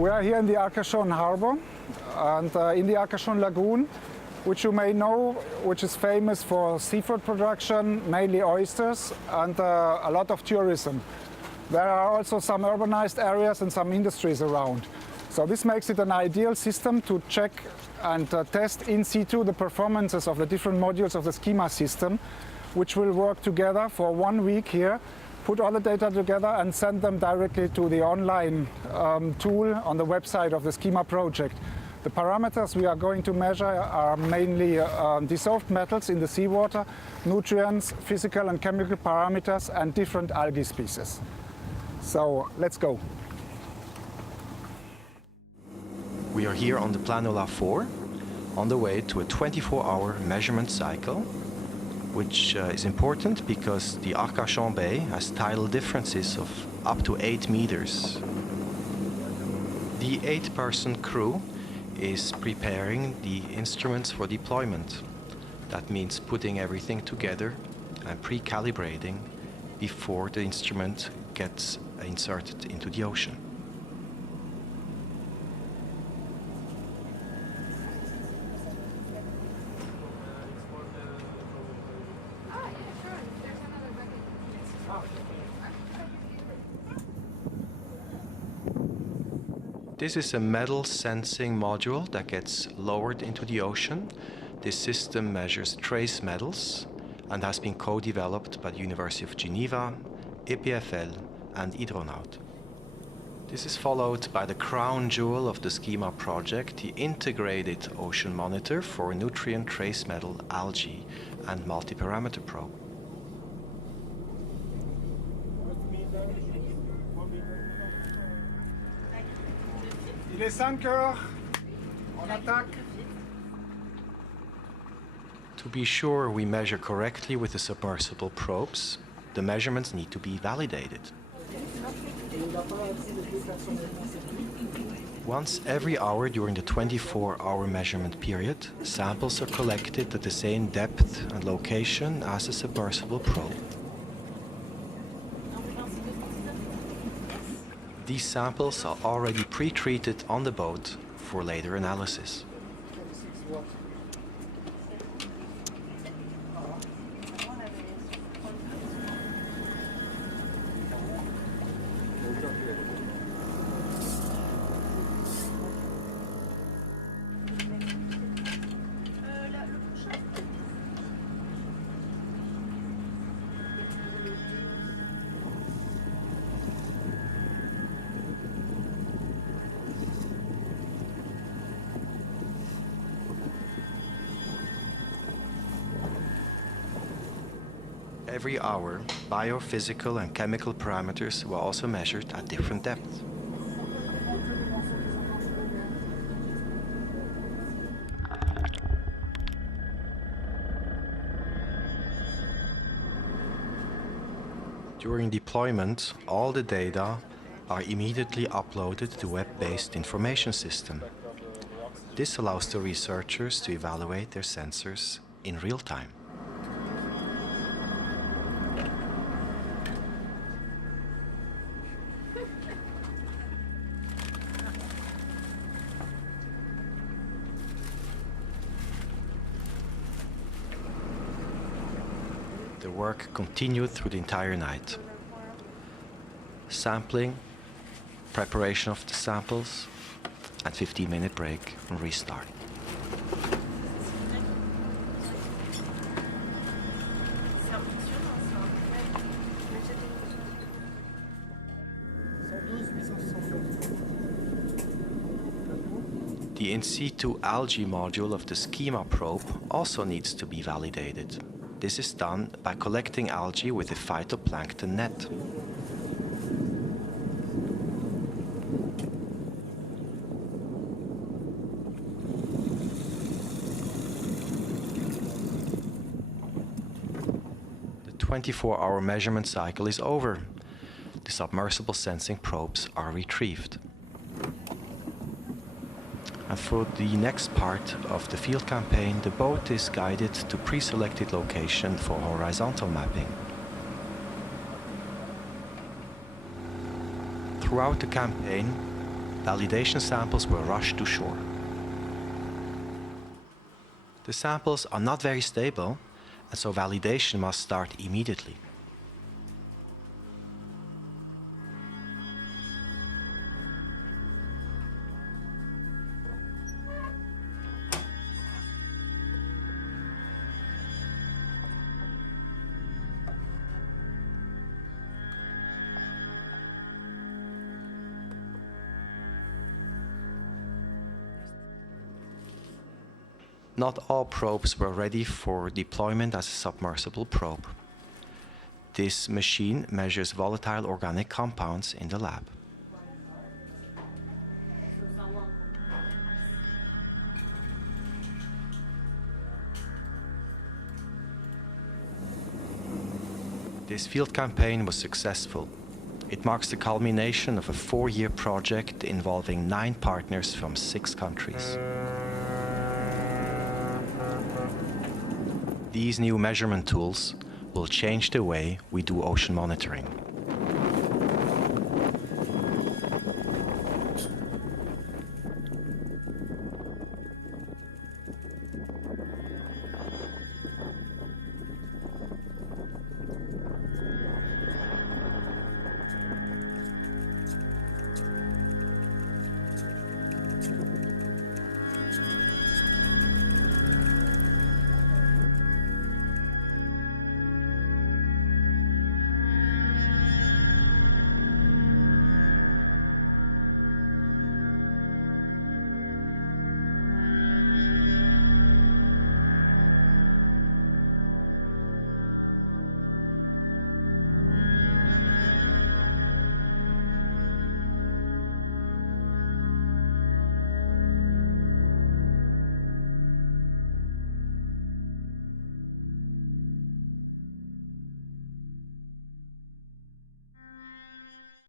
We are here in the Arcachon harbor and in the Arcachon lagoon, which you may know, which is famous for seafood production, mainly oysters, and a lot of tourism. There are also some urbanized areas and some industries around. So this makes it an ideal system to check and test in situ the performances of the different modules of the SCHeMA system, which will work together for 1 week here, put all the data together and send them directly to the online tool on the website of the SCHeMA project. The parameters we are going to measure are mainly dissolved metals in the seawater, nutrients, physical and chemical parameters, and different algae species. So let's go. We are here on the Planola 4, on the way to a 24-hour measurement cycle, which is important because the Arcachon Bay has tidal differences of up to 8 meters. The 8-person crew is preparing the instruments for deployment. That means putting everything together and pre-calibrating before the instrument gets inserted into the ocean. This is a metal sensing module that gets lowered into the ocean. This system measures trace metals and has been co-developed by the University of Geneva, EPFL and Hydronaut. This is followed by the crown jewel of the SCHeMA project, the integrated ocean monitor for nutrient trace metal algae and multi-parameter probe. Il est 5 heures, on attaque. To be sure we measure correctly with the submersible probes, the measurements need to be validated. Once every hour during the 24-hour measurement period, samples are collected at the same depth and location as a submersible probe. These samples are already pre-treated on the boat for later analysis. Every hour, biophysical and chemical parameters were also measured at different depths. During deployment, all the data are immediately uploaded to a web-based information system. This allows the researchers to evaluate their sensors in real time. The work continued through the entire night. Sampling, preparation of the samples, and 15-minute break and restart. The in situ algae module of the SCHeMA probe also needs to be validated. This is done by collecting algae with a phytoplankton net. The 24-hour measurement cycle is over. The submersible sensing probes are retrieved. And for the next part of the field campaign, the boat is guided to pre-selected location for horizontal mapping. Throughout the campaign, validation samples were rushed to shore. The samples are not very stable, and so validation must start immediately. Not all probes were ready for deployment as a submersible probe. This machine measures volatile organic compounds in the lab. This field campaign was successful. It marks the culmination of a 4-year project involving 9 partners from 6 countries. These new measurement tools will change the way we do ocean monitoring.